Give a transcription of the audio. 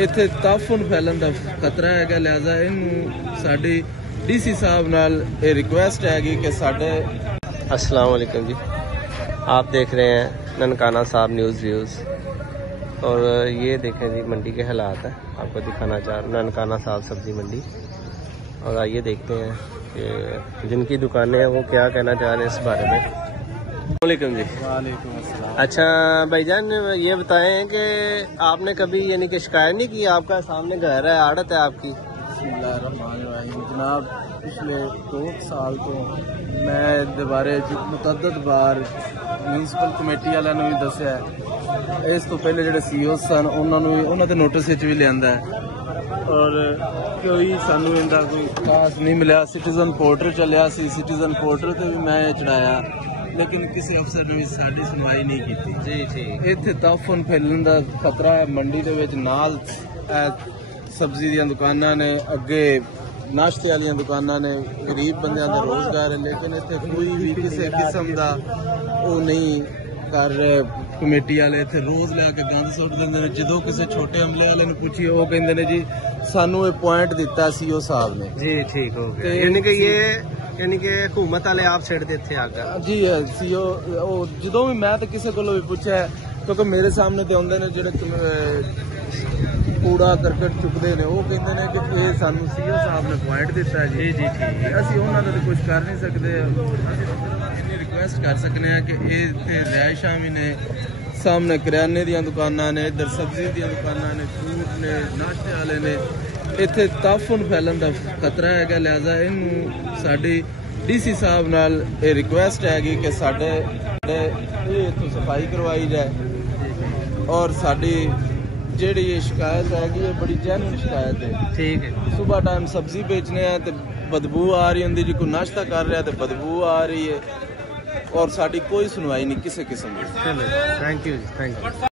इत्थे ताफुन फैलन का खतरा है, लिहाजा इनू साडी डीसी साहब नाल ये रिक्वेस्ट हैगी कि साडे। अस्सलाम वालेकुम जी, आप देख रहे हैं ननकाना साहब न्यूज़ व्यूज़। और ये देखें जी मंडी के हालात हैं, आपको दिखाना चाह रहा ननकाना साहब सब्जी मंडी। और आइए देखते हैं कि जिनकी दुकानें हैं वो क्या कहना चाह रहे हैं इस बारे में। वालेकुम जी। वालेकुम अस्सलाम। अच्छा भाईजान, ये बताएं कि आपने कभी यानी कि शिकायत नहीं की? आपका सामने घर है, आड़त है आपकी। बिस्मिल्लाहिर्रहमानिर्रहीम। जनाब पिछले 2 साल तो मैं दोबारे मुतअद्दिद बार म्यूनसिपल कमेटी वालों ने भी दसिया है, इस तो पहले जो CEO सन उन्होंने नोटिस भी लिया और कोई सानू इनका कोई खास नहीं मिला। सिटीजन पोर्टल चलिया सी, सिटीजन पोर्टल से भी मैं चढ़ाया, लेकिन किसी अफसर ने भी साडी सुनवाई नहीं की। जी ठीक। इत्थे ताफुन फैलन का खतरा है मंडी दे विच। नाल सब्जी दी दुकानां ने, अगे नाश्ते वाली दुकानां ने, गरीब बंदियां दा रोजगार है, लेकिन इत्थे कोई भी किसी किस्म का वो नहीं कर रहे। कमेटी वाले इत्थे रोज लैके गंद सुट देंदे ने। जो किसी छोटे अमले वाले ने पूछिए वो कहंदे ने जी सानू ये पॉइंट दिता CEO साहब ने। जी ठीक हो गया। यानी कि ये यानी कि हुकूमत वाले आप छेड़ देते आकर जी CEO जो भी मैं तो किसी को भी पूछा है, क्योंकि मेरे सामने तो आंदे ने जेडे कूड़ा करकट चुकते हैं, वो कहते हैं कि ये सानू CEO साहब ने पॉइंट दिता है। जी जी ठीक है। असं उन्होंने तो कुछ कर नहीं सकते। इन्नी रिक्वेस्ट कर सकते हैं कि ये रिहायशा भी ने, सामने करियाने दी दुकानां ने, इधर सब्जी दी दुकानां ने, फ्रूट ने, नाश्ते वाले ने, इत्थे ताफुन फैलन का खतरा है, लिहाजा इनू साडी DC साहब नाल ये रिक्वेस्ट हैगी कि साडे इत्थों सफाई करवाई जाए। और साडी जेड़ी ये शिकायत हैगी ये बड़ी जेन्युइन शिकायत है। ठीक है। सुबह टाइम सब्जी बेचने हैं तो बदबू आ रही होंगी जी, कोई नाश्ता कर रहा है तो बदबू आ रही है, और साडी कोई सुनवाई नहीं किसी किस्म की। चलो थैंक यू।